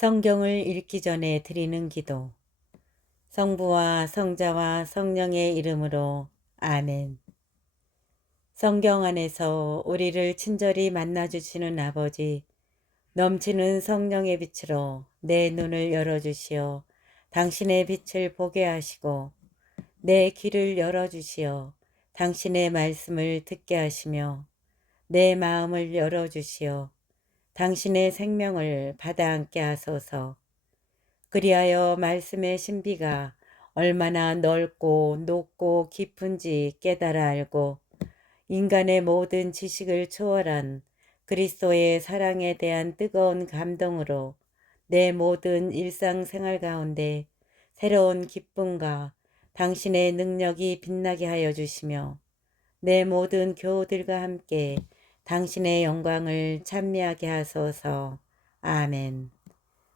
성경을 읽기 전에 드리는 기도. 성부와 성자와 성령의 이름으로 아멘. 성경 안에서 우리를 친절히 만나주시는 아버지, 넘치는 성령의 빛으로 내 눈을 열어주시어 당신의 빛을 보게 하시고 내 귀를 열어주시어 당신의 말씀을 듣게 하시며 내 마음을 열어주시어 당신의 생명을 받아 안게 하소서. 그리하여 말씀의 신비가 얼마나 넓고 높고 깊은지 깨달아 알고 인간의 모든 지식을 초월한 그리스도의 사랑에 대한 뜨거운 감동으로 내 모든 일상생활 가운데 새로운 기쁨과 당신의 능력이 빛나게 하여 주시며 내 모든 교우들과 함께 당신의 영광을 찬미하게 하소서. 아멘.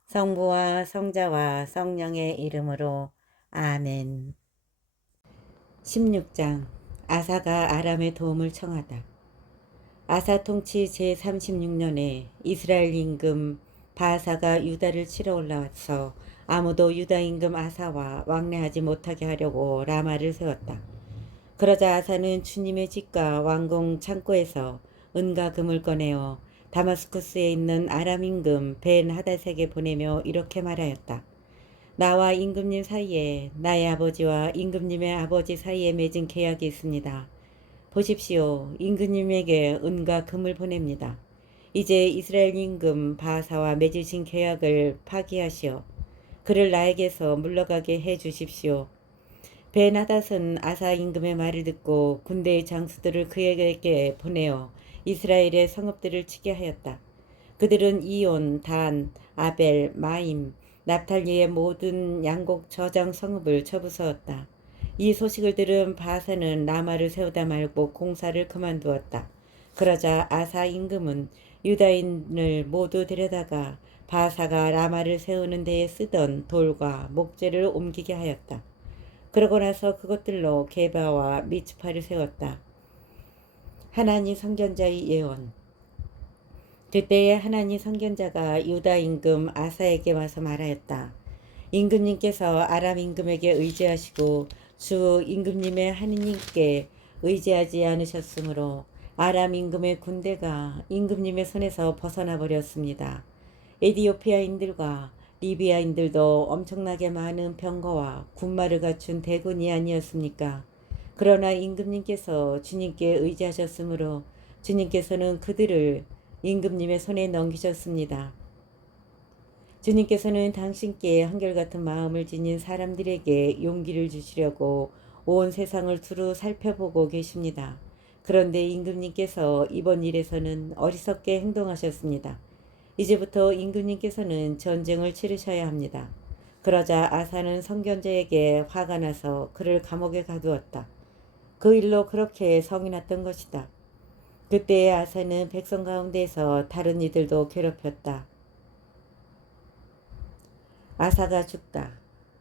성부와 성자와 성령의 이름으로 아멘. 16장. 아사가 아람의 도움을 청하다. 아사 통치 제36년에 이스라엘 임금 바아사가 유다를 치러 올라와서 아무도 유다 임금 아사와 왕래하지 못하게 하려고 라마를 세웠다. 그러자 아사는 주님의 집과 왕궁 창고에서 은과 금을 꺼내어 다마스쿠스에 있는 아람 임금 벤 하닷에게 보내며 이렇게 말하였다. 나와 임금님 사이에 나의 아버지와 임금님의 아버지 사이에 맺은 계약이 있습니다. 보십시오. 임금님에게 은과 금을 보냅니다. 이제 이스라엘 임금 바하사와 맺으신 계약을 파기하시어 그를 나에게서 물러가게 해 주십시오. 벤 하닷은 아사 임금의 말을 듣고 군대의 장수들을 그에게 보내어 이스라엘의 성읍들을 치게 하였다. 그들은 이온, 단, 아벨, 마임, 납탈리의 모든 양곡 저장 성읍을 쳐부수었다. 이 소식을 들은 바사는 라마를 세우다 말고 공사를 그만두었다. 그러자 아사 임금은 유다인을 모두 데려다가 바사가 라마를 세우는 데에 쓰던 돌과 목재를 옮기게 하였다. 그러고 나서 그것들로 게바와 미츠파를 세웠다. 하나님 선견자의 예언. 그때에 하나님 선견자가 유다 임금 아사에게 와서 말하였다. 임금님께서 아람 임금에게 의지하시고 주 임금님의 하느님께 의지하지 않으셨으므로 아람 임금의 군대가 임금님의 손에서 벗어나 버렸습니다. 에디오피아인들과 리비아인들도 엄청나게 많은 병거와 군마를 갖춘 대군이 아니었습니까? 그러나 임금님께서 주님께 의지하셨으므로 주님께서는 그들을 임금님의 손에 넘기셨습니다. 주님께서는 당신께 한결같은 마음을 지닌 사람들에게 용기를 주시려고 온 세상을 두루 살펴보고 계십니다. 그런데 임금님께서 이번 일에서는 어리석게 행동하셨습니다. 이제부터 임금님께서는 전쟁을 치르셔야 합니다. 그러자 아사는 선견자에게 화가 나서 그를 감옥에 가두었다. 그 일로 그렇게 성이 났던 것이다. 그때의 아사는 백성 가운데서 다른 이들도 괴롭혔다. 아사가 죽다.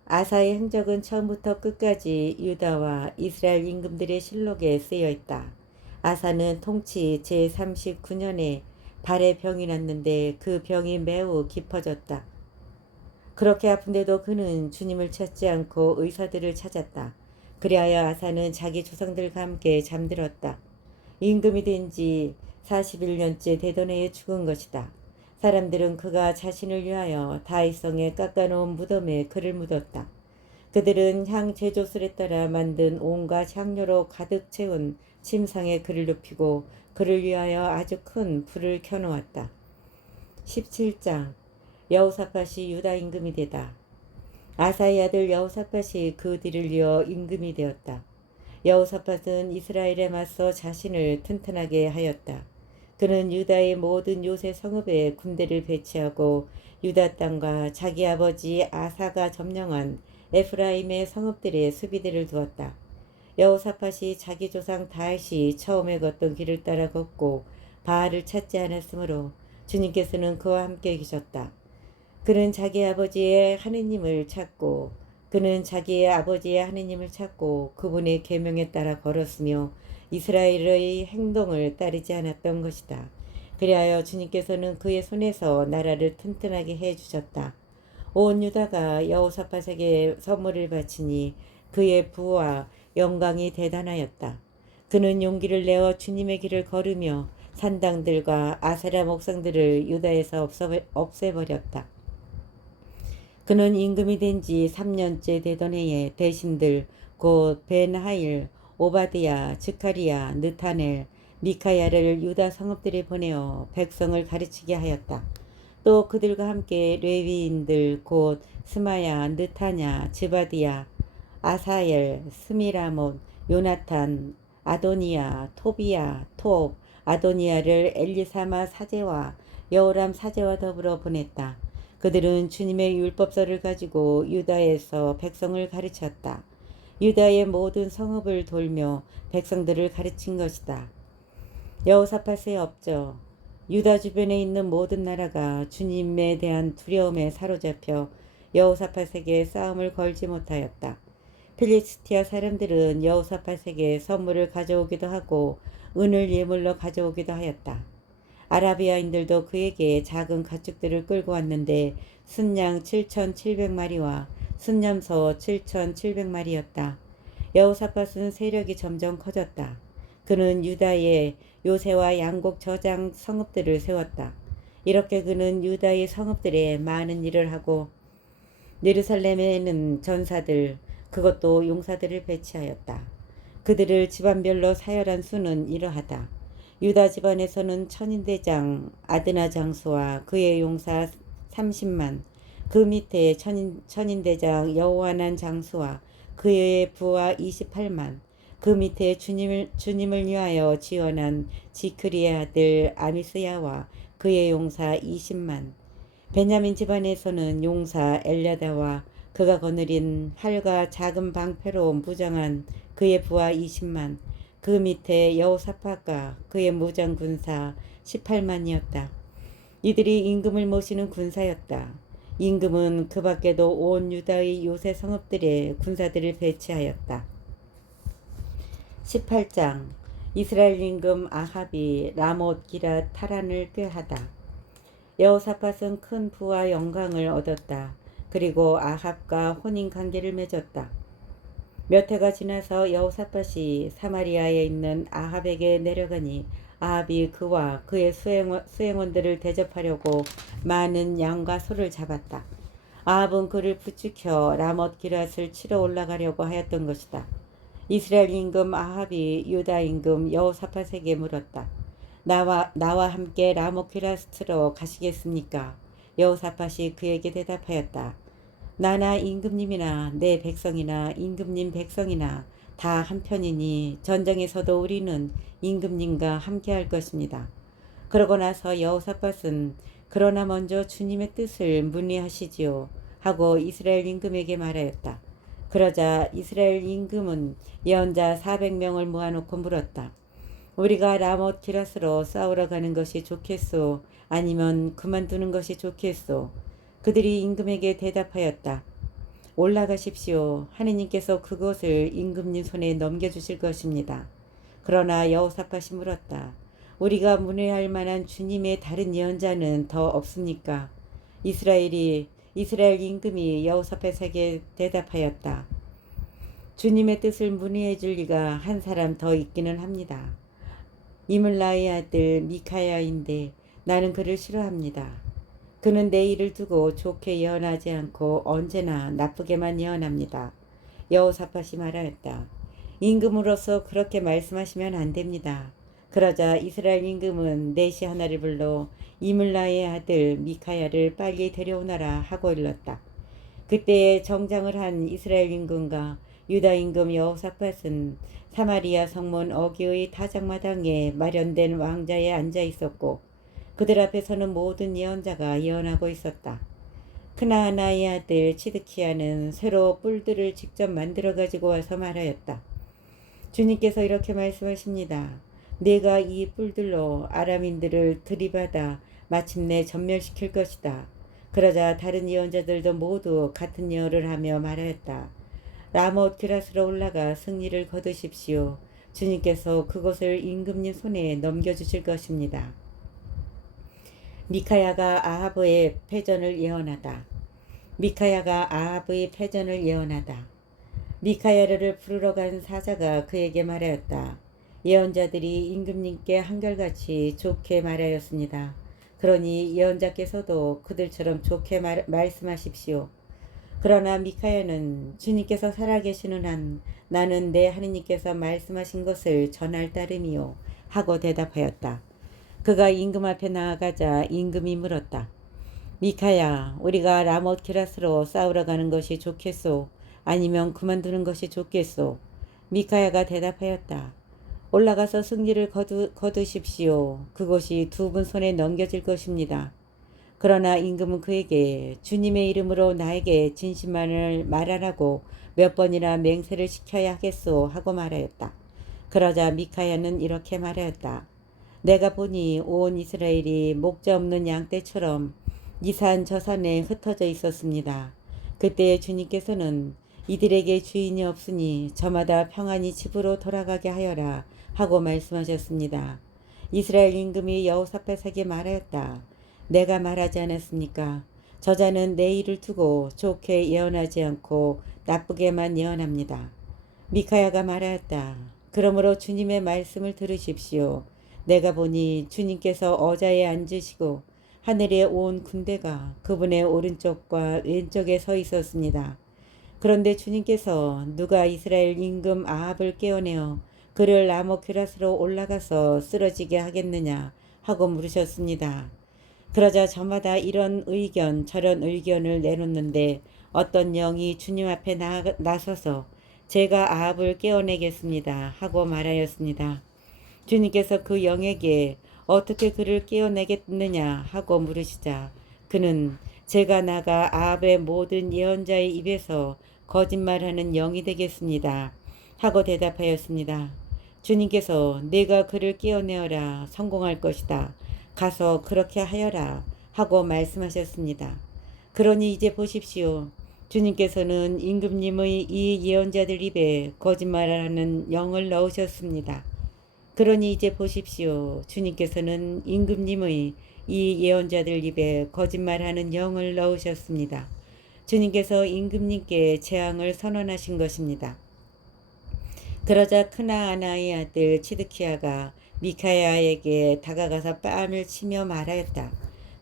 아사의 행적은 처음부터 끝까지 유다와 이스라엘 임금들의 실록에 쓰여 있다. 아사는 통치 제39년에 발에 병이 났는데 그 병이 매우 깊어졌다. 그렇게 아픈데도 그는 주님을 찾지 않고 의사들을 찾았다. 그리하여 아사는 자기 조상들과 함께 잠들었다. 임금이 된 지 41년째 되던 해에 죽은 것이다. 사람들은 그가 자신을 위하여 다윗성에 깎아놓은 무덤에 그를 묻었다. 그들은 향 제조술에 따라 만든 온갖 향료로 가득 채운 침상에 그를 눕히고 그를 위하여 아주 큰 불을 켜놓았다. 17장. 여호사밧이 유다 임금이 되다. 아사의 아들 여호사밧이 그 뒤를 이어 임금이 되었다. 여호사밧은 이스라엘에 맞서 자신을 튼튼하게 하였다. 그는 유다의 모든 요새 성읍에 군대를 배치하고 유다 땅과 자기 아버지 아사가 점령한 에프라임의 성읍들의 수비대를 두었다. 여호사밧이 자기 조상 다윗이 처음에 걷던 길을 따라 걷고 바알을 찾지 않았으므로 주님께서는 그와 함께 계셨다. 그는 자기의 아버지의 하느님을 찾고 그분의 계명에 따라 걸었으며 이스라엘의 행동을 따르지 않았던 것이다. 그리하여 주님께서는 그의 손에서 나라를 튼튼하게 해 주셨다. 온 유다가 여호사밧에게 선물을 바치니 그의 부와 영광이 대단하였다. 그는 용기를 내어 주님의 길을 걸으며 산당들과 아세라 목상들을 유다에서 없애버렸다. 그는 임금이 된 지 3년째 되던 해에 대신들 곧 벤하일, 오바드야, 즈카리야, 느타넬, 미카야를 유다 성읍들에 보내어 백성을 가르치게 하였다. 또 그들과 함께 레위인들 곧 스마야, 느타냐, 즈바디야, 아사엘, 스미라못, 요나탄, 아도니야, 토비야, 톱, 아도니야를 엘리사마 사제와 여호람 사제와 더불어 보냈다. 그들은 주님의 율법서를 가지고 유다에서 백성을 가르쳤다. 유다의 모든 성읍을 돌며 백성들을 가르친 것이다. 여호사밧의 업적. 유다 주변에 있는 모든 나라가 주님에 대한 두려움에 사로잡혀 여호사밧에게 싸움을 걸지 못하였다. 필리스티아 사람들은 여호사밧에게 선물을 가져오기도 하고 은을 예물로 가져오기도 하였다. 아라비아인들도 그에게 작은 가축들을 끌고 왔는데 순양 7,700마리와 순념소 7,700마리였다. 여호사밧은 세력이 점점 커졌다. 그는 유다에 요새와 양곡 저장 성읍들을 세웠다. 이렇게 그는 유다의 성읍들에 많은 일을 하고 예루살렘에는 전사들, 그것도 용사들을 배치하였다. 그들을 집안별로 서열한 수는 이러하다. 유다 집안에서는 천인대장 아드나 장수와 그의 용사 30만, 그 밑에 천인대장 여호하난 장수와 그의 부하 28만, 그 밑에 주님을 위하여 지원한 지크리의 아들 아미스야와 그의 용사 20만, 베냐민 집안에서는 용사 엘야다와 그가 거느린 활과 작은 방패로 무장한 그의 부하 20만, 그 밑에 여호사밧과 그의 무장 군사 18만이었다. 이들이 임금을 모시는 군사였다. 임금은 그 밖에도 온 유다의 요새 성읍들에 군사들을 배치하였다. 18장. 이스라엘 임금 아합이 라못 기랏 타란을 꾀하다. 여호사밧은 큰 부와 영광을 얻었다. 그리고 아합과 혼인 관계를 맺었다. 몇 해가 지나서 여호사밧이 사마리아에 있는 아합에게 내려가니 아합이 그와 그의 수행원들을 대접하려고 많은 양과 소를 잡았다. 아합은 그를 부추겨 라못 기랏을 치러 올라가려고 하였던 것이다. 이스라엘 임금 아합이 유다 임금 여호사밧에게 물었다. 나와 함께 라못 기랏으로 가시겠습니까? 여호사밧이 그에게 대답하였다. 나나 임금님이나 내 백성이나 임금님 백성이나 다 한편이니 전쟁에서도 우리는 임금님과 함께할 것입니다. 그러고 나서 여호사밧은 그러나 먼저 주님의 뜻을 문의하시지요 하고 이스라엘 임금에게 말하였다. 그러자 이스라엘 임금은 예언자 400명을 모아놓고 물었다. 우리가 라못 기랏으로 싸우러 가는 것이 좋겠소? 아니면 그만두는 것이 좋겠소? 그들이 임금에게 대답하였다. 올라가십시오. 하느님께서 그것을 임금님 손에 넘겨주실 것입니다. 그러나 여호사밧이 물었다. 우리가 문의할 만한 주님의 다른 예언자는 더 없습니까? 이스라엘 임금이 여호사밧에게 대답하였다. 주님의 뜻을 문의해 줄 리가 한 사람 더 있기는 합니다. 이물라의 아들 미카야인데 나는 그를 싫어합니다. 그는 내 일을 두고 좋게 예언하지 않고 언제나 나쁘게만 예언합니다. 여호사밧이 말하였다. 임금으로서 그렇게 말씀하시면 안 됩니다. 그러자 이스라엘 임금은 내시 하나를 불러 이물라의 아들 미카야를 빨리 데려오너라 하고 일렀다. 그때에 정장을 한 이스라엘 임금과 유다 임금 여호사밧은 사마리아 성문 어귀의 타작마당에 마련된 왕자에 앉아 있었고 그들 앞에서는 모든 예언자가 예언하고 있었다. 크나아나의 아들 치드키야는 새로 뿔들을 직접 만들어 가지고 와서 말하였다. 주님께서 이렇게 말씀하십니다. 내가 이 뿔들로 아람인들을 들이받아 마침내 전멸시킬 것이다. 그러자 다른 예언자들도 모두 같은 예언을 하며 말하였다. 라못 기랏으로 올라가 승리를 거두십시오. 주님께서 그것을 임금님 손에 넘겨주실 것입니다. 미카야가 아합의 패전을 예언하다. 미카야가 아합의 패전을 예언하다. 미카야를 부르러 간 사자가 그에게 말하였다. 예언자들이 임금님께 한결같이 좋게 말하였습니다. 그러니 예언자께서도 그들처럼 좋게 말씀하십시오. 그러나 미카야는 주님께서 살아계시는 한 나는 내 하느님께서 말씀하신 것을 전할 따름이요 하고 대답하였다. 그가 임금 앞에 나아가자 임금이 물었다. 미카야, 우리가 라못 기라스로 싸우러 가는 것이 좋겠소? 아니면 그만두는 것이 좋겠소? 미카야가 대답하였다. 올라가서 승리를 거두십시오. 그것이 두 분 손에 넘겨질 것입니다. 그러나 임금은 그에게 주님의 이름으로 나에게 진실만을 말하라고 몇 번이나 맹세를 시켜야 하겠소 하고 말하였다. 그러자 미카야는 이렇게 말하였다. 내가 보니 온 이스라엘이 목자 없는 양떼처럼 이 산 저 산에 흩어져 있었습니다. 그때 주님께서는 이들에게 주인이 없으니 저마다 평안히 집으로 돌아가게 하여라 하고 말씀하셨습니다. 이스라엘 임금이 여호사밧에게 말하였다. 내가 말하지 않았습니까? 저자는 내 일을 두고 좋게 예언하지 않고 나쁘게만 예언합니다. 미카야가 말하였다. 그러므로 주님의 말씀을 들으십시오. 내가 보니 주님께서 어자에 앉으시고 하늘에 온 군대가 그분의 오른쪽과 왼쪽에 서 있었습니다. 그런데 주님께서 누가 이스라엘 임금 아합을 깨어내어 그를 라못 기럇으로 올라가서 쓰러지게 하겠느냐 하고 물으셨습니다. 그러자 저마다 이런 의견 저런 의견을 내놓는데 어떤 영이 주님 앞에 나서서 제가 아합을 깨어내겠습니다 하고 말하였습니다. 주님께서 그 영에게 어떻게 그를 깨어내겠느냐 하고 물으시자 그는 제가 나가 아합의 모든 예언자의 입에서 거짓말하는 영이 되겠습니다 하고 대답하였습니다. 주님께서 내가 그를 깨어내어라 성공할 것이다. 가서 그렇게 하여라 하고 말씀하셨습니다. 그러니 이제 보십시오. 주님께서는 임금님의 이 예언자들 입에 거짓말을 하는 영을 넣으셨습니다. 그러니 이제 보십시오. 주님께서는 임금님의 이 예언자들 입에 거짓말하는 영을 넣으셨습니다. 주님께서 임금님께 재앙을 선언하신 것입니다. 그러자 크나아나의 아들 치드키야가 미카야에게 다가가서 뺨을 치며 말하였다.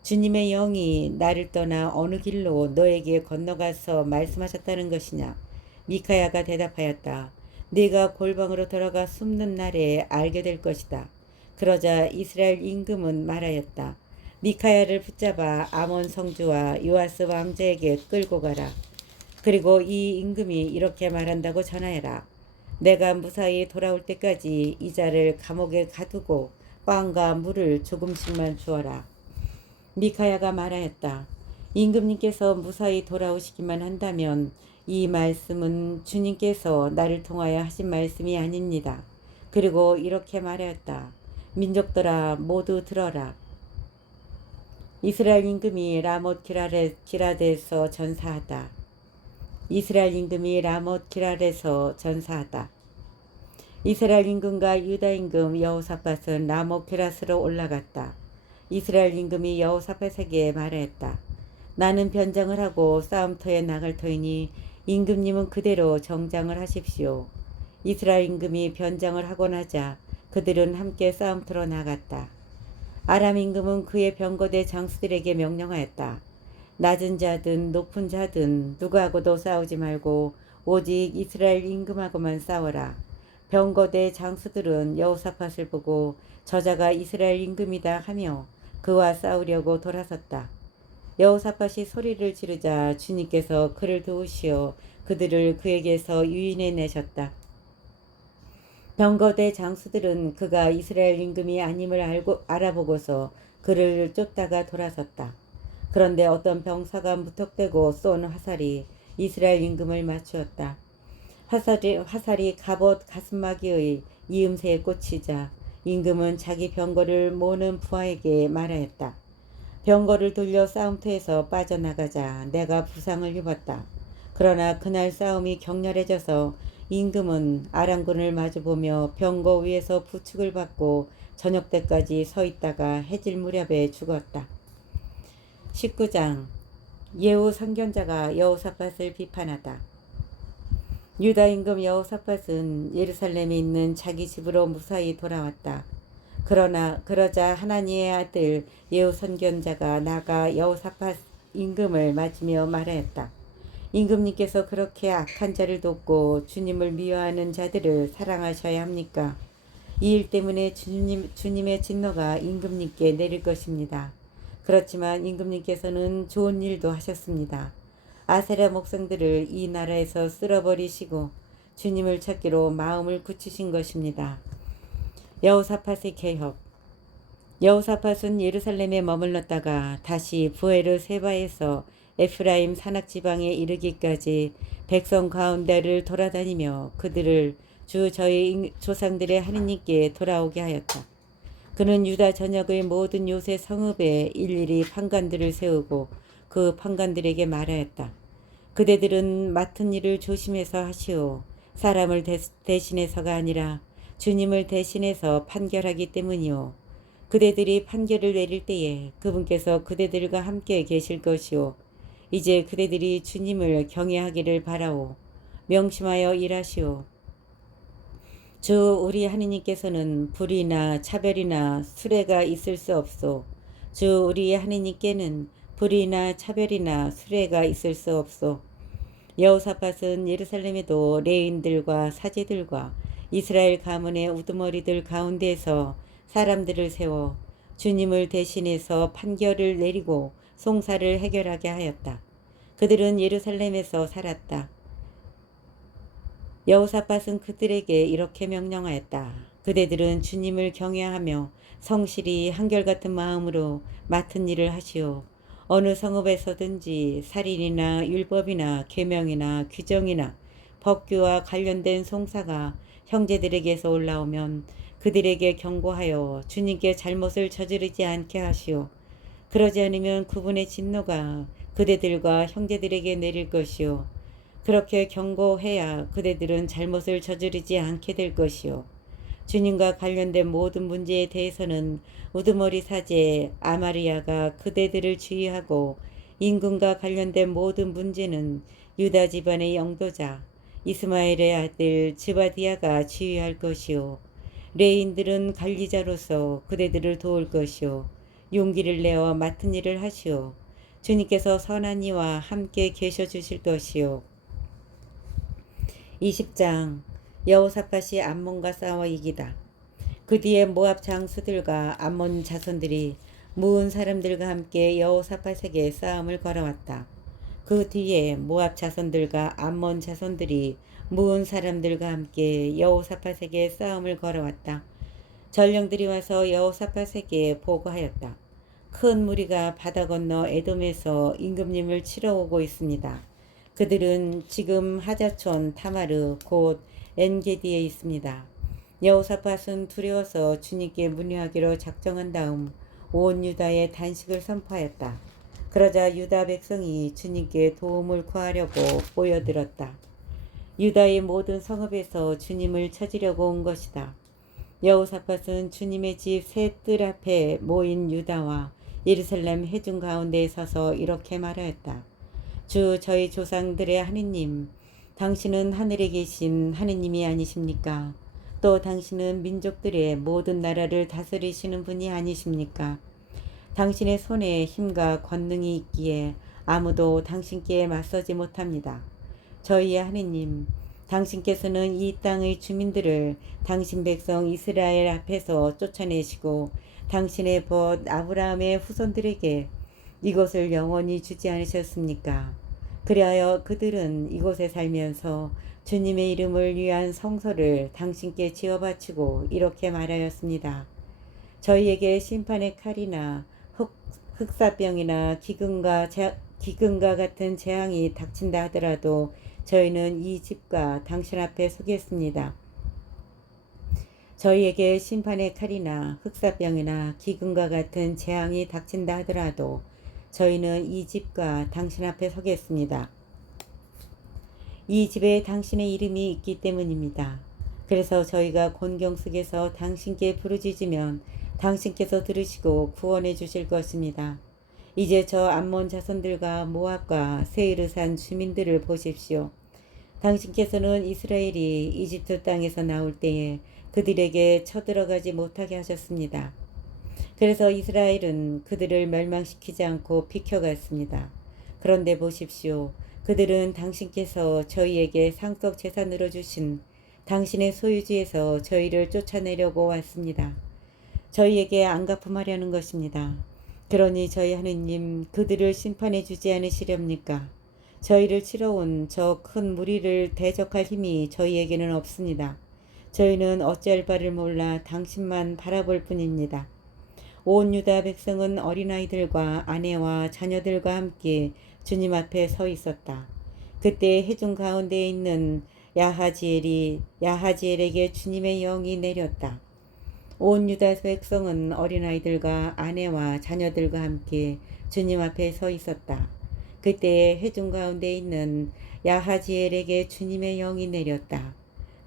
주님의 영이 나를 떠나 어느 길로 너에게 건너가서 말씀하셨다는 것이냐? 미카야가 대답하였다. 네가 골방으로 들어가 숨는 날에 알게 될 것이다. 그러자 이스라엘 임금은 말하였다. 미카야를 붙잡아 아몬 성주와 요아스 왕자에게 끌고 가라. 그리고 이 임금이 이렇게 말한다고 전하여라. 내가 무사히 돌아올 때까지 이 자를 감옥에 가두고 빵과 물을 조금씩만 주어라. 미카야가 말하였다. 임금님께서 무사히 돌아오시기만 한다면 이 말씀은 주님께서 나를 통하여 하신 말씀이 아닙니다. 그리고 이렇게 말하였다. 민족들아 모두 들어라. 이스라엘 임금이 라못 기럇에서 전사하다. 이스라엘 임금이 라못 기럇에서 전사하다. 이스라엘 임금과 유다 임금 여호사밧은 라못 기럇으로 올라갔다. 이스라엘 임금이 여호사밧에게 말하였다. 나는 변장을 하고 싸움터에 나갈 터이니 임금님은 그대로 정장을 하십시오. 이스라엘 임금이 변장을 하고 나자 그들은 함께 싸움터로 나갔다. 아람 임금은 그의 병거대 장수들에게 명령하였다. 낮은 자든 높은 자든 누구하고도 싸우지 말고 오직 이스라엘 임금하고만 싸워라. 병거대 장수들은 여호사밧을 보고 저자가 이스라엘 임금이다 하며 그와 싸우려고 돌아섰다. 여호사밧이 소리를 지르자 주님께서 그를 도우시어 그들을 그에게서 유인해 내셨다. 병거대 장수들은 그가 이스라엘 임금이 아님을 알아보고서 그를 쫓다가 돌아섰다. 그런데 어떤 병사가 무턱대고 쏜 화살이 이스라엘 임금을 맞추었다. 화살이 갑옷 가슴막이의 이음새에 꽂히자 임금은 자기 병거를 모는 부하에게 말하였다. 병거를 돌려 싸움터에서 빠져나가자 내가 부상을 입었다. 그러나 그날 싸움이 격렬해져서 임금은 아람군을 마주보며 병거 위에서 부축을 받고 저녁 때까지 서 있다가 해질 무렵에 죽었다. 19장 예후 선견자가 여호사밧을 비판하다. 유다 임금 여호사밧은 예루살렘에 있는 자기 집으로 무사히 돌아왔다. 그러자 하나니의 아들 예후 선견자가 나가 여호사밧 임금을 맞으며 말하였다. 임금님께서 그렇게 악한 자를 돕고 주님을 미워하는 자들을 사랑하셔야 합니까? 이 일 때문에 주님의 진노가 임금님께 내릴 것입니다. 그렇지만 임금님께서는 좋은 일도 하셨습니다. 아세라 목성들을 이 나라에서 쓸어버리시고 주님을 찾기로 마음을 굳히신 것입니다. 여호사밧의 개혁. 여호사밧은 예루살렘에 머물렀다가 다시 부에르 세바에서 에프라임 산악지방에 이르기까지 백성 가운데를 돌아다니며 그들을 주 저희 조상들의 하느님께 돌아오게 하였다. 그는 유다 전역의 모든 요새 성읍에 일일이 판관들을 세우고 그 판관들에게 말하였다. 그대들은 맡은 일을 조심해서 하시오. 사람을 대신해서가 아니라 주님을 대신해서 판결하기 때문이오. 그대들이 판결을 내릴 때에 그분께서 그대들과 함께 계실 것이오. 이제 그대들이 주님을 경외하기를 바라오. 명심하여 일하시오. 주 우리 하느님께서는 불의나 차별이나 수레가 있을 수 없소. 주 우리 하느님께는 불의나 차별이나 수레가 있을 수 없소. 여호사밧은 예루살렘에도 레인들과 사제들과 이스라엘 가문의 우두머리들 가운데에서 사람들을 세워 주님을 대신해서 판결을 내리고 송사를 해결하게 하였다. 그들은 예루살렘에서 살았다. 여호사밧은 그들에게 이렇게 명령하였다. 그대들은 주님을 경외하며 성실히 한결같은 마음으로 맡은 일을 하시오. 어느 성읍에서든지 살인이나 율법이나 계명이나 규정이나 법규와 관련된 송사가 형제들에게서 올라오면 그들에게 경고하여 주님께 잘못을 저지르지 않게 하시오. 그러지 않으면 그분의 진노가 그대들과 형제들에게 내릴 것이오. 그렇게 경고해야 그대들은 잘못을 저지르지 않게 될 것이요. 주님과 관련된 모든 문제에 대해서는 우두머리 사제 아마리아가 그대들을 주의하고 임금과 관련된 모든 문제는 유다 집안의 영도자 이스마엘의 아들 즈바디아가 주의할 것이요. 레인들은 관리자로서 그대들을 도울 것이요. 용기를 내어 맡은 일을 하시오. 주님께서 선한 이와 함께 계셔 주실 것이요. 20장 여호사밧이 암몬과 싸워 이기다. 그 뒤에 모압 장수들과 암몬 자손들이 모은 사람들과 함께 여호사밧에게 싸움을 걸어왔다. 그 뒤에 모압 자손들과 암몬 자손들이 모은 사람들과 함께 여호사밧에게 싸움을 걸어왔다. 전령들이 와서 여호사밧에게 보고하였다. 큰 무리가 바다 건너 에돔에서 임금님을 치러 오고 있습니다. 그들은 지금 하자촌 타마르 곧 엔게디에 있습니다. 여호사밧은 두려워서 주님께 문의하기로 작정한 다음 온 유다에 단식을 선포하였다. 그러자 유다 백성이 주님께 도움을 구하려고 모여들었다. 유다의 모든 성읍에서 주님을 찾으려고 온 것이다. 여호사밧은 주님의 집 새 뜰 앞에 모인 유다와 예루살렘 회중 가운데에 서서 이렇게 말하였다. 주 저희 조상들의 하느님, 당신은 하늘에 계신 하느님이 아니십니까? 또 당신은 민족들의 모든 나라를 다스리시는 분이 아니십니까? 당신의 손에 힘과 권능이 있기에 아무도 당신께 맞서지 못합니다. 저희의 하느님, 당신께서는 이 땅의 주민들을 당신 백성 이스라엘 앞에서 쫓아내시고 당신의 벗 아브라함의 후손들에게 이곳을 영원히 주지 않으셨습니까? 그리하여 그들은 이곳에 살면서 주님의 이름을 위한 성소를 당신께 지어 바치고 이렇게 말하였습니다. 저희에게 심판의 칼이나 흑사병이나 기근과 같은 재앙이 닥친다 하더라도 저희는 이 집과 당신 앞에 서겠습니다. 저희에게 심판의 칼이나 흑사병이나 기근과 같은 재앙이 닥친다 하더라도 저희는 이 집과 당신 앞에 서겠습니다. 이 집에 당신의 이름이 있기 때문입니다. 그래서 저희가 곤경 속에서 당신께 부르짖으면 당신께서 들으시고 구원해 주실 것입니다. 이제 저 암몬 자손들과 모압과 세이르산 주민들을 보십시오. 당신께서는 이스라엘이 이집트 땅에서 나올 때에 그들에게 쳐들어가지 못하게 하셨습니다. 그래서 이스라엘은 그들을 멸망시키지 않고 비켜갔습니다. 그런데 보십시오. 그들은 당신께서 저희에게 상속 재산으로 주신 당신의 소유지에서 저희를 쫓아내려고 왔습니다. 저희에게 안갚음하려는 것입니다. 그러니 저희 하느님 그들을 심판해 주지 않으시렵니까? 저희를 치러온 저 큰 무리를 대적할 힘이 저희에게는 없습니다. 저희는 어찌할 바를 몰라 당신만 바라볼 뿐입니다. 온 유다 백성은 어린아이들과 아내와 자녀들과 함께 주님 앞에 서 있었다. 그때 회중 가운데에 있는 야하지엘에게 주님의 영이 내렸다. 온 유다 백성은 어린아이들과 아내와 자녀들과 함께 주님 앞에 서 있었다. 그때 회중 가운데 있는 야하지엘에게 주님의 영이 내렸다.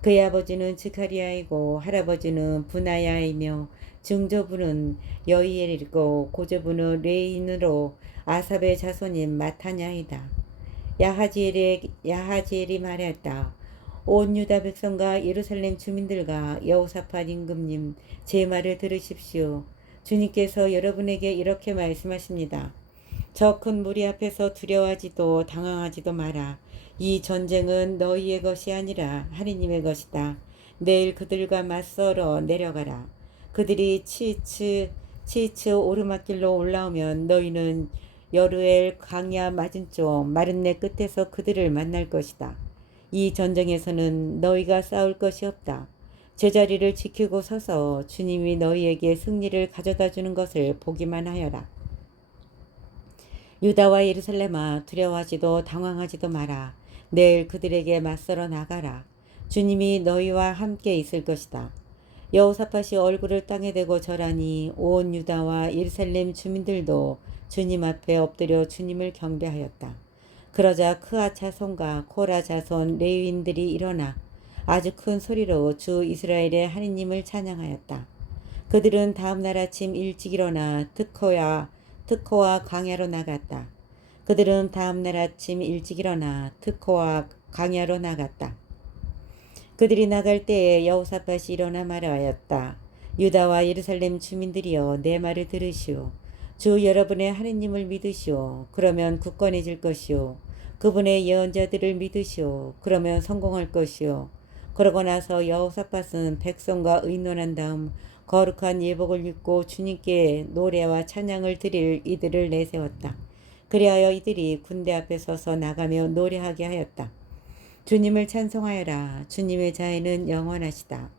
그의 아버지는 스가리야이고 할아버지는 분하야이며 증조부는 여이엘이고 고조부는 레인으로 아삽의 자손인 마타냐이다. 야하지엘이 말했다. 온 유다 백성과 예루살렘 주민들과 여호사밧 임금님, 제 말을 들으십시오. 주님께서 여러분에게 이렇게 말씀하십니다. 저 큰 무리 앞에서 두려워하지도 당황하지도 마라. 이 전쟁은 너희의 것이 아니라 하느님의 것이다. 내일 그들과 맞서러 내려가라. 그들이 치츠 오르막길로 올라오면 너희는 여르엘 강야 맞은쪽 마른내 끝에서 그들을 만날 것이다. 이 전쟁에서는 너희가 싸울 것이 없다. 제자리를 지키고 서서 주님이 너희에게 승리를 가져다 주는 것을 보기만 하여라. 유다와 예루살렘아, 두려워하지도 당황하지도 마라. 내일 그들에게 맞서러 나가라. 주님이 너희와 함께 있을 것이다. 여호사밧이 얼굴을 땅에 대고 절하니 온 유다와 예루살렘 주민들도 주님 앞에 엎드려 주님을 경배하였다. 그러자 크아 자손과 코라 자손 레위인들이 일어나 아주 큰 소리로 주 이스라엘의 하느님을 찬양하였다. 그들은 다음날 아침 일찍 일어나 특코와 광야로 나갔다. 그들은 다음날 아침 일찍 일어나 특코와 광야로 나갔다. 그들이 나갈 때에 여호사밧이 일어나 말하였다. 유다와 예루살렘 주민들이여, 내 말을 들으시오. 주 여러분의 하느님을 믿으시오. 그러면 굳건해질 것이오. 그분의 예언자들을 믿으시오. 그러면 성공할 것이오. 그러고 나서 여호사밧은 백성과 의논한 다음 거룩한 예복을 입고 주님께 노래와 찬양을 드릴 이들을 내세웠다. 그리하여 이들이 군대 앞에 서서 나가며 노래하게 하였다. 주님을 찬송하여라. 주님의 자애는 영원하시다.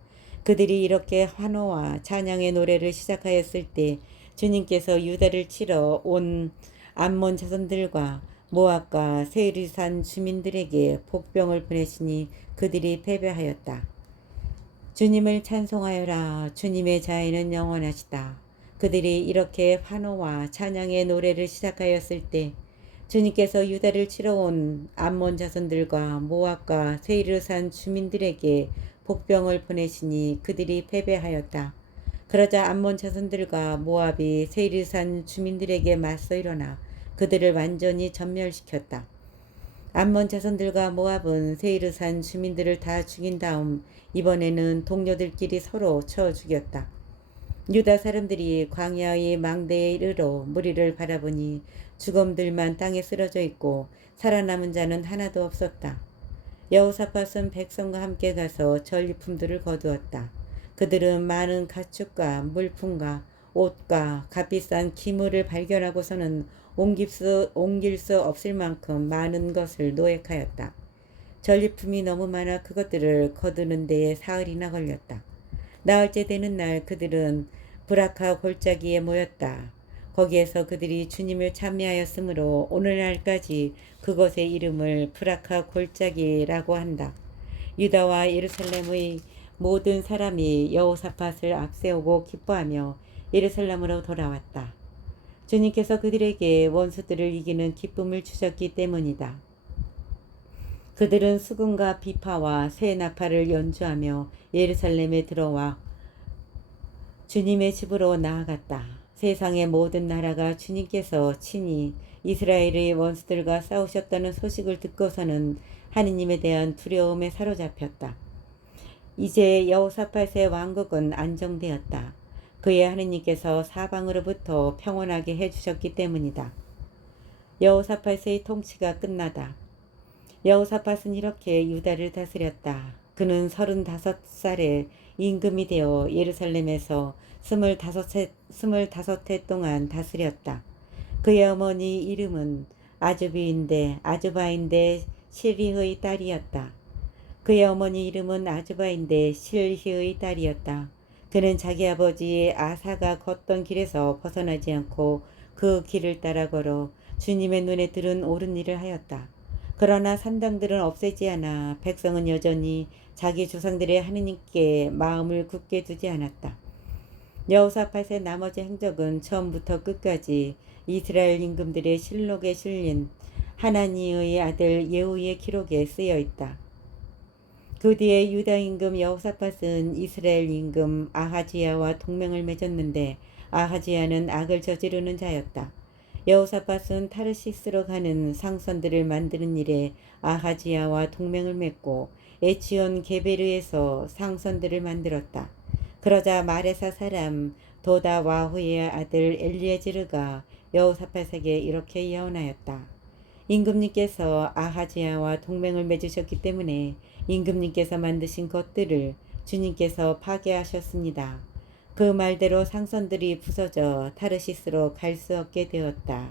그들이 이렇게 환호와 찬양의 노래를 시작하였을 때 주님께서 유다를 치러 온 암몬 자손들과 모압과 세이르산 주민들에게 복병을 보내시니 그들이 패배하였다. 주님을 찬송하여라. 주님의 자애는 영원하시다. 그들이 이렇게 환호와 찬양의 노래를 시작하였을 때 주님께서 유다를 치러 온 암몬 자손들과 모압과 세이르산 주민들에게 복병을 보내시니 그들이 패배하였다. 그러자 암몬 자손들과 모압이 세이르산 주민들에게 맞서 일어나 그들을 완전히 전멸시켰다. 암몬 자손들과 모압은 세이르산 주민들을 다 죽인 다음 이번에는 동료들끼리 서로 쳐 죽였다. 유다 사람들이 광야의 망대에 이르러 무리를 바라보니 죽음들만 땅에 쓰러져 있고 살아남은 자는 하나도 없었다. 여호사밧은 백성과 함께 가서 전리품들을 거두었다. 그들은 많은 가축과 물품과 옷과 값비싼 기물을 발견하고서는 옮길 수 없을 만큼 많은 것을 노획하였다. 전리품이 너무 많아 그것들을 거두는 데에 사흘이나 걸렸다. 나흘째 되는 날 그들은 브라카 골짜기에 모였다. 거기에서 그들이 주님을 찬미하였으므로 오늘날까지 그곳의 이름을 브라카 골짜기라고 한다. 유다와 예루살렘의 모든 사람이 여호사밧을 앞세우고 기뻐하며 예루살렘으로 돌아왔다. 주님께서 그들에게 원수들을 이기는 기쁨을 주셨기 때문이다. 그들은 수금과 비파와 새 나팔을 연주하며 예루살렘에 들어와 주님의 집으로 나아갔다. 세상의 모든 나라가 주님께서 친히 이스라엘의 원수들과 싸우셨다는 소식을 듣고서는 하느님에 대한 두려움에 사로잡혔다. 이제 여호사밧의 왕국은 안정되었다. 그의 하느님께서 사방으로부터 평온하게 해주셨기 때문이다. 여호사밧의 통치가 끝나다. 여호사밧은 이렇게 유다를 다스렸다. 그는 35살에 임금이 되어 예루살렘에서 25해 동안 다스렸다. 그의 어머니 이름은 아주바인데 실리의 딸이었다. 그의 어머니 이름은 아주바인데 실히의 딸이었다. 그는 자기 아버지 아사가 걷던 길에서 벗어나지 않고 그 길을 따라 걸어 주님의 눈에 들은 옳은 일을 하였다. 그러나 산당들은 없애지 않아 백성은 여전히 자기 조상들의 하느님께 마음을 굳게 두지 않았다. 여호사밧의 나머지 행적은 처음부터 끝까지 이스라엘 임금들의 실록에 실린 하나니의 아들 예후의 기록에 쓰여 있다. 그 뒤에 유다 임금 여호사밧은 이스라엘 임금 아하지야와 동맹을 맺었는데 아하지야는 악을 저지르는 자였다. 여호사밧은 타르시스로 가는 상선들을 만드는 일에 아하지야와 동맹을 맺고 에치온 게베르에서 상선들을 만들었다. 그러자 마레사 사람 도다와후의 아들 엘리에즈르가 여호사밧에게 이렇게 예언하였다. 임금님께서 아하지야와 동맹을 맺으셨기 때문에 임금님께서 만드신 것들을 주님께서 파괴하셨습니다. 그 말대로 상선들이 부서져 타르시스로 갈 수 없게 되었다.